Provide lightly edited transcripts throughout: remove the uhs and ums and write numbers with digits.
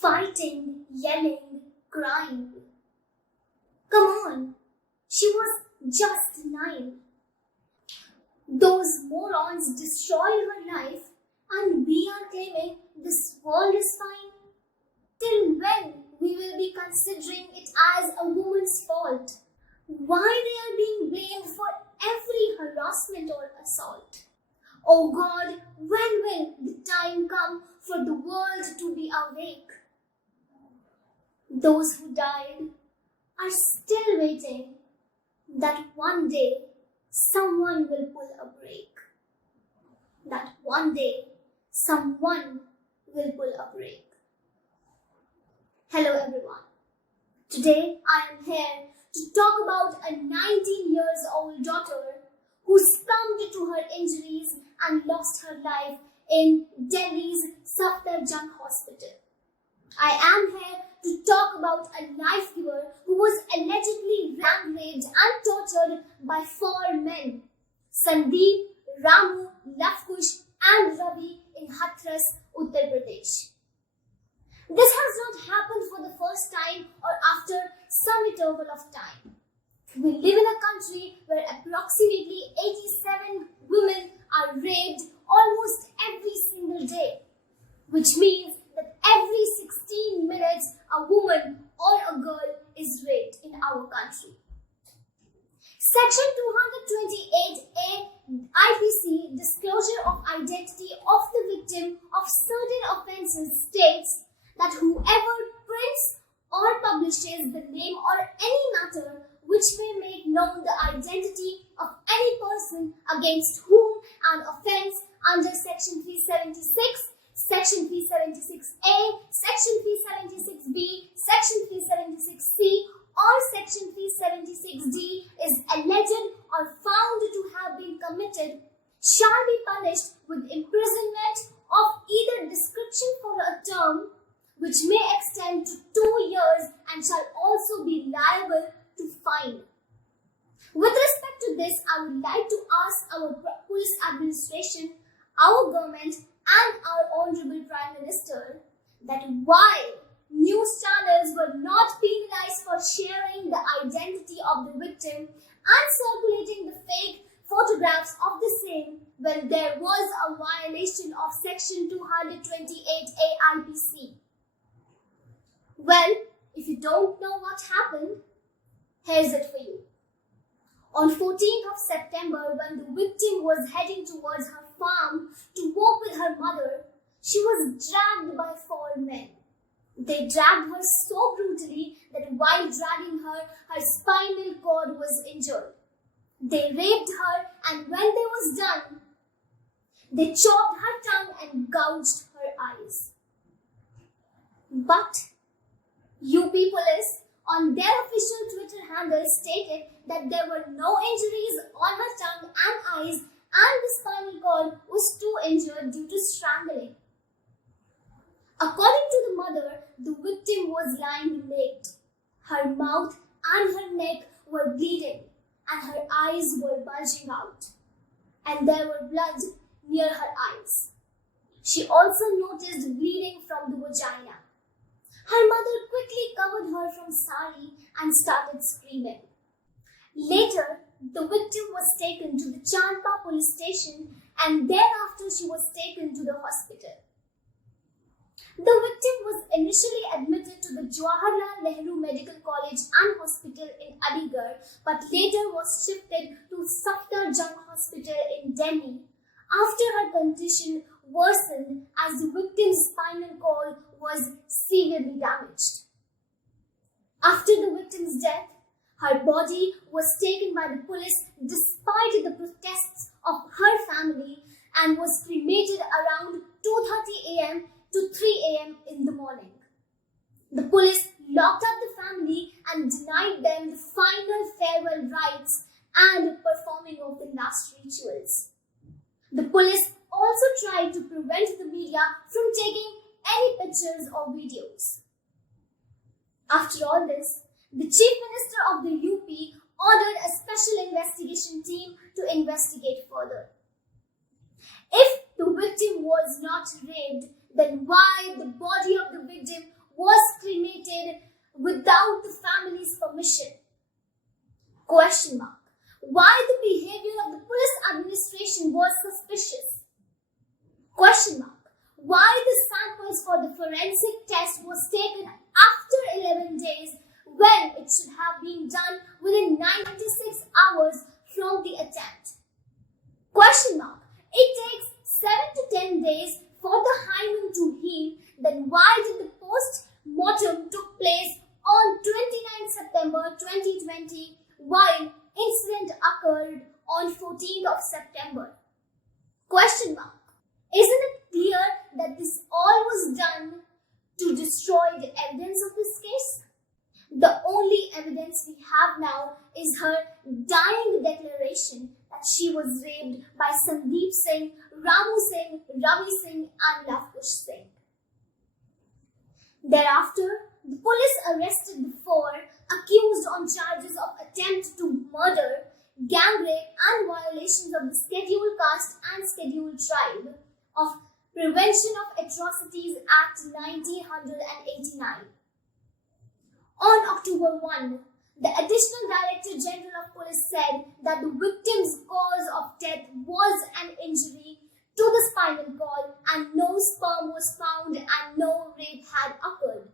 fighting, yelling, crying. Come on, she was just 9. Those morons destroyed her life and we are claiming this world is fine? Till when we will be considering it as a woman's fault? Why they are being blamed for every harassment or assault? Oh God, when will the time come for the world to be awake? Those who died are still waiting that one day someone will pull a brake. That one day someone will pull a brake. Hello everyone. Today I am here to talk about a 19-year-old daughter who succumbed to her injuries and lost her life in Delhi's Safdarjung Hospital. I am here to talk about a life giver who was allegedly raped and tortured by 4 men, Sandeep, Ramu, Lavkush and Ravi in Hathras, Uttar Pradesh. This has not happened for the first time or after some interval of time. We live in a country where approximately 87 women are raped almost every single day, which means that every 16 minutes a woman or a girl is raped in our country. Section 228A IPC, Disclosure of Identity of the Victim of Certain Offences, states that whoever prints or publishes the name or any matter which may make known the identity of any person against whom an offence under Section 376, Section 376A, Section 376B, Section 376C or Section 376D is alleged or found to have been committed shall be punished with imprisonment of either description for a term which may extend to 2 years and shall also be liable to fine. With respect to this, I would like to ask our police administration, our government and our Honorable Prime Minister that why news channels were not penalized for sharing the identity of the victim and circulating the fake photographs of the same when there was a violation of Section 228A IPC. Well, if you don't know what happened, here's it for you. On 14th of September, when the victim was heading towards her farm to walk with her mother, she was dragged by 4 men. They dragged her so brutally that while dragging her, her spinal cord was injured. They raped her and when they was done, they chopped her tongue and gouged her eyes. But UP Police on their official Twitter handle stated that there were no injuries on her tongue and eyes and the spinal cord was too injured due to strangling. According to the mother, the victim was lying naked. Her mouth and her neck were bleeding and her eyes were bulging out and there were blood near her eyes. She also noticed bleeding from the vagina. Her mother quickly covered her from sari and started screaming. Later, the victim was taken to the Chandpa police station and thereafter she was taken to the hospital. The victim was initially admitted to the Jawaharlal Nehru Medical College and Hospital in Aligarh but later was shifted to Safdarjung Hospital in Delhi after her condition worsened as the victim's spinal cord was severely damaged. After the victim's death, her body was taken by the police despite the protests of her family and was cremated around 2:30 a.m. to 3 a.m. in the morning. The police locked up the family and denied them the final farewell rites and performing of the last rituals. The police also tried to prevent the media from taking any pictures or videos. After all this, the Chief Minister of the UP ordered a special investigation team to investigate further. If the victim was not raped, then why the body of the victim was cremated without the family's permission? Question mark. Why the behavior of the police administration was suspicious? Question mark. Why the samples for the forensic test was taken after 11 days when it should have been done within 96 hours from the attempt? Question mark. It takes 7 to 10 days for the hymen to heal. Then why did the post-mortem took place on 29 September 2020 while incident occurred on 14th of September? Question mark. Isn't it clear that this all was done to destroy the evidence of this case? The only evidence we have now is her dying declaration that she was raped by Sandeep Singh, Ramu Singh, Ravi Singh and Lavkush Singh. Thereafter, the police arrested the four accused on charges of attempt to murder, gang rape and violations of the Scheduled Caste and Scheduled Tribe of Prevention of Atrocities Act 1989. On October 1, the Additional Director General of Police said that the victim's cause of death was an injury to the spinal cord and no sperm was found and no rape had occurred.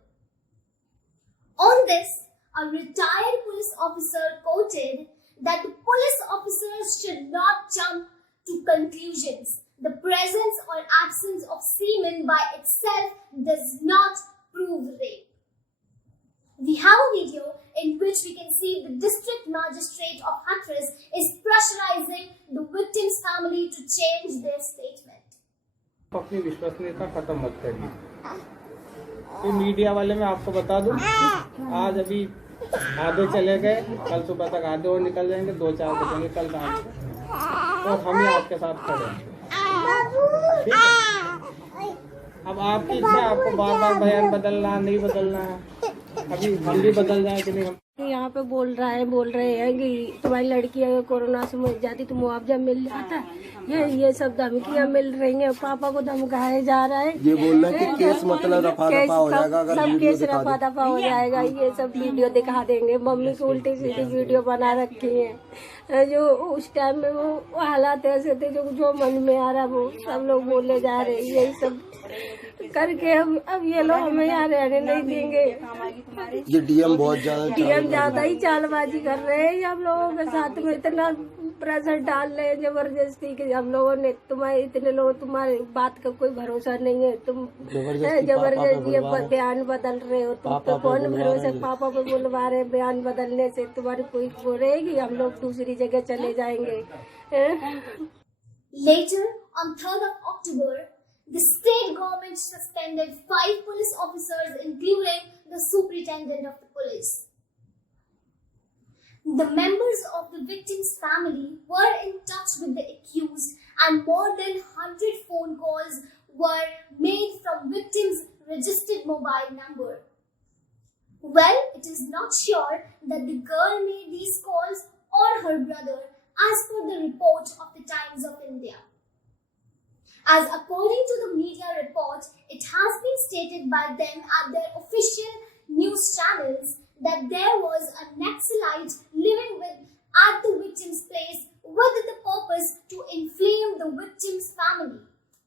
On this, a retired police officer quoted that the police officers should not jump to conclusions. The presence or absence of semen by itself does not prove rape. We have a video in which we can see the district magistrate of Hathras is pressurizing the victim's family to change their statement. अपनी विश्वसनीयता खत्म मत करिए। तो media वाले मैं आपको बता दूं, आज अभी आधे चले गए, कल सुबह तक आधे और निकल जाएंगे, 2-4 बजेंगे कल रात को, और हम ही आपके साथ खड़े हैं। अब आपकी इच्छा, आपको बार बार बयान बदलना नहीं बदलना है, अभी हम भी बदल जाए कि नहीं। हम यहाँ पे बोल रहे हैं कि तुम्हारी लड़की अगर कोरोना से मर जाती तो मुआवजा मिल जाता है। ये सब धमकियाँ मिल रही हैं, पापा को धमकाया जा रहा है। ये बोल रहे हैं कि केस मतलब रफा दफा हो जाएगा, अगर सब केस रफा दफा हो जाएगा। ये सब वीडियो दिखा देंगे। मम्मी की उल्टी सीधी वीडियो बना रखी है। जो उस टाइम में वो हालात ऐसे थे, जो मन में आ रहा वो सब लोग बोले जा रहे। यही सब करके अब ये लोग हमें यहाँ रहने नहीं देंगे। ये डीएम बहुत ज्यादा ही चालबाजी कर रहे हैं। हम लोगों के साथ में इतना प्रेशर डाल रहे हैं जबरदस्ती कि हम लोगों ने इतने लोग तुम्हारी बात का कोई भरोसा नहीं है, तुम जबरदस्ती ये बयान बदल रहे हो, तुम पे कौन भरोसा? पापा पे बुलवा रहे, बयान बदलने से तुम्हारी कोई वो रहेगी, हम लोग दूसरी जगह चले जाएंगे। Later, on 3rd of October, the state government suspended 5 police officers, including the superintendent of the police. The members of the victim's family were in touch with the accused and more than 100 phone calls were made from victim's registered mobile number. Well, it is not sure that the girl made these calls or her brother, as per the report of the Times of India. As according to the media report, it has been stated by them at their official news channels that there was a Naxalite living at the victim's place with the purpose to inflame the victim's family.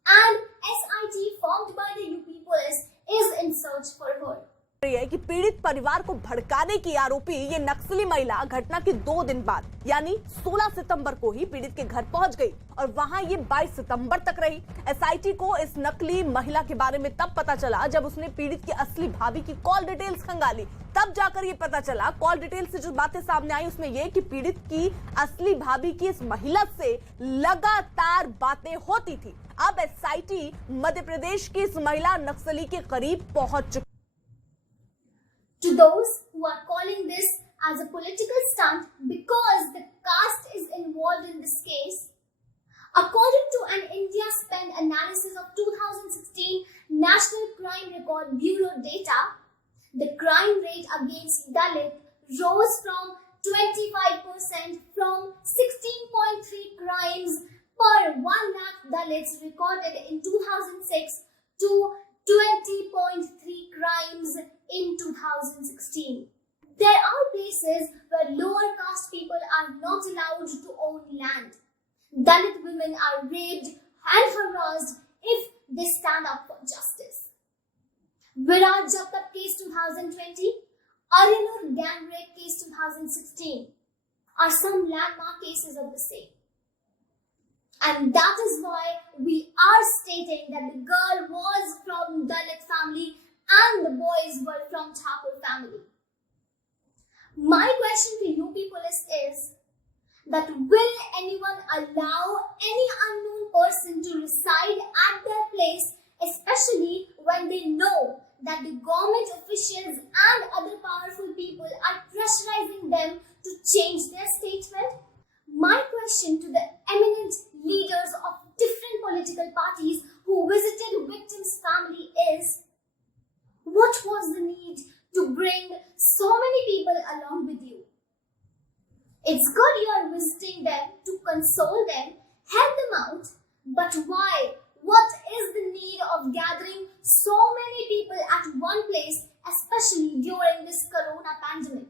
And SIT formed by the UP police is in search for her. है कि पीड़ित परिवार को भड़काने की आरोपी ये नक्सली महिला घटना के 2 दिन बाद यानी 16 सितंबर को ही पीड़ित के घर पहुंच गई और वहां ये 22 सितंबर तक रही। एसआईटी को इस नकली महिला के बारे में तब पता चला जब उसने पीड़ित की असली भाभी की कॉल डिटेल्स खंगाली। तब जाकर ये पता चला, कॉल डिटेल्स से जो बातें सामने आई उसमें ये कि पीड़ित की असली भाभी की इस महिला से लगातार बातें होती थी। अब एसआईटी मध्य प्रदेश की इस महिला नक्सली के करीब पहुंच चुकी। To those who are calling this as a political stunt because the caste is involved in this case, according to an India Spend analysis of 2016 National Crime Record Bureau data, the crime rate against Dalit rose from 25% from 16.3 crimes per 1 lakh Dalits recorded in 2006 to 20.3 crimes in 2016. There are places where lower caste people are not allowed to own land. Dalit women are raped and harassed if they stand up for justice. Virar Jagtap case 2020, Arinur gang rape case 2016 are some landmark cases of the same. And that is why we are stating that the girl was from Dalit family and the boys were from Thakur family. My question to you people is that will anyone allow any unknown person to reside at their place, especially when they know that the government officials and other powerful people are pressurizing them to change their statement? My question to the eminent leaders of different political parties who visited victims' family is, what was the need to bring so many people along with you? It's good you are visiting them to console them, help them out, but why? What is the need of gathering so many people at one place, especially during this corona pandemic?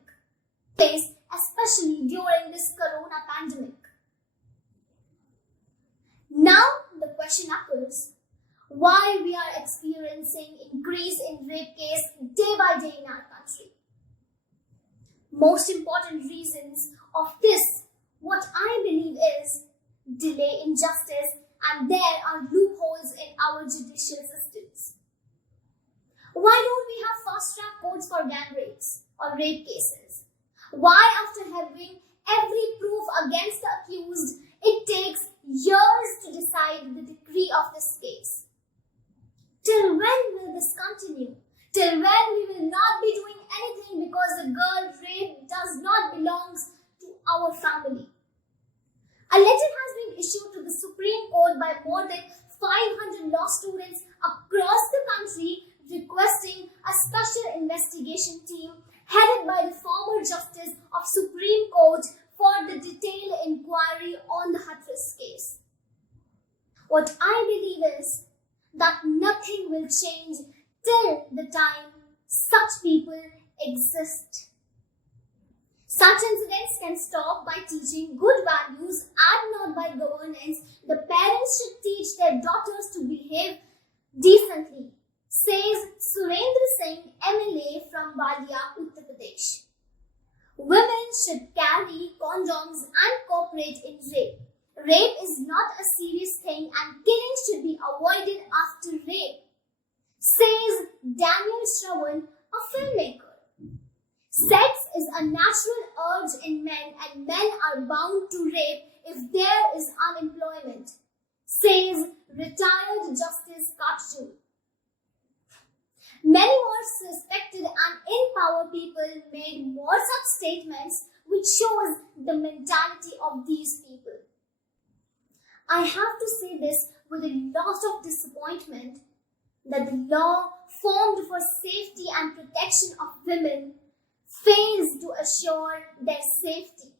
Now the question occurs, why we are experiencing increase in rape case day by day in our country. Most important reasons of this, what I believe is delay in justice, and there are loopholes in our judicial systems. Why don't we have fast-track courts for gang rapes or rape cases? Why, after having every proof against the accused, it takes years to decide the decree of this case? Till when will this continue? Till when we will not be doing anything because the girl raped does not belong to our family? A letter has been issued to the Supreme Court by more than 500 law students across the country requesting a special investigation team headed by the former Justice of Supreme Court for the detailed inquiry on the Hathras case. What I believe is that nothing will change till the time such people exist. Such incidents can stop by teaching good values and not by governance. The parents should teach their daughters to behave decently, says Surendra Singh, MLA from Balia, Uttar Pradesh. Women should carry condoms and cooperate in rape. Rape is not a serious thing and killing should be avoided after rape, says Daniel Shravan, a filmmaker. Sex is a natural urge in men and men are bound to rape if there is unemployment, says retired Justice Katju. Many more suspected and in power people made more such statements, which shows the mentality of these people. I have to say this with a lot of disappointment that the law formed for safety and protection of women fails to assure their safety.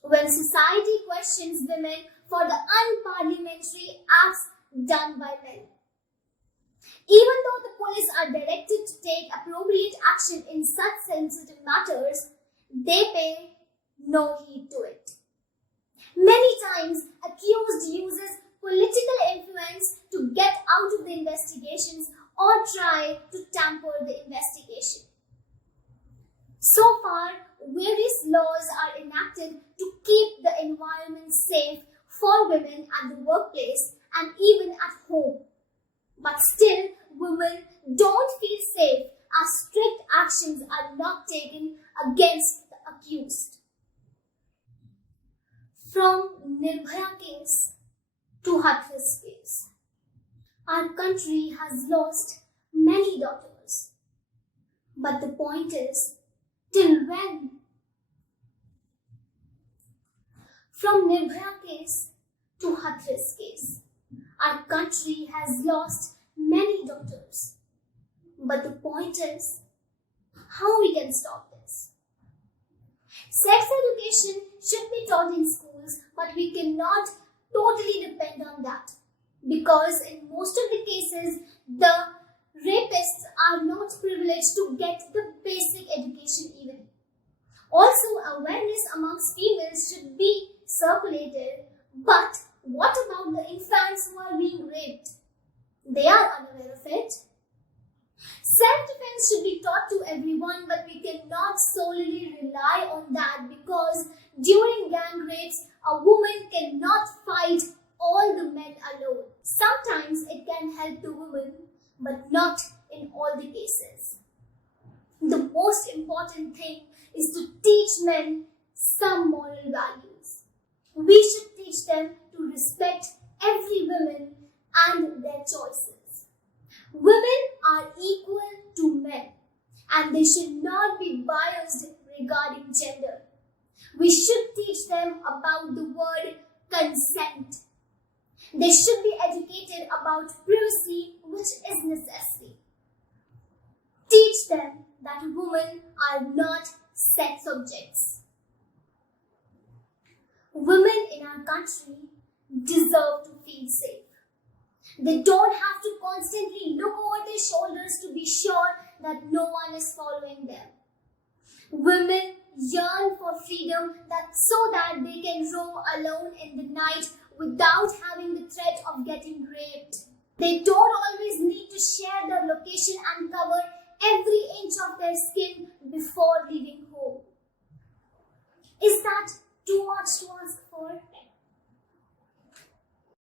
When society questions women for the unparliamentary acts done by men. Even though the police are directed to take appropriate action in such sensitive matters, they pay no heed to it. Many times, accused uses political influence to get out of the investigations or try to tamper the investigation. So far, various laws are enacted to keep the environment safe for women at the workplace and even at home. But still, women don't feel safe as strict actions are not taken against the accused. From Nirbhaya case to Hathras case, our country has lost many daughters. But the point is, till when? From Nirbhaya case to Hathras case, our country has lost many daughters. But the point is, how we can stop this? Sex education should be taught in schools, but we cannot totally depend on that. Because in most of the cases, the rapists are not privileged to get the basic education even. Also, awareness amongst females should be circulated. But what about the infants who are being raped? They are unaware of it. Self-defense should be taught to everyone, but we cannot solely rely on that, because during gang rapes, a woman cannot fight all the men alone. Sometimes it can help the woman, but not in all the cases. The most important thing is to teach men some moral values. We should teach them to respect every woman and their choices. Women are equal to men, and they should not be biased regarding gender. We should teach them about the word consent. They should be educated about privacy, which is necessary. Teach them that women are not sex objects. Women in our country deserve to feel safe. They don't have to constantly look over their shoulders to be sure that no one is following them. Women yearn for freedom so that they can roam alone in the night without having the threat of getting raped. They don't always need to share their location and cover every inch of their skin before leaving home. Is that too much to ask for?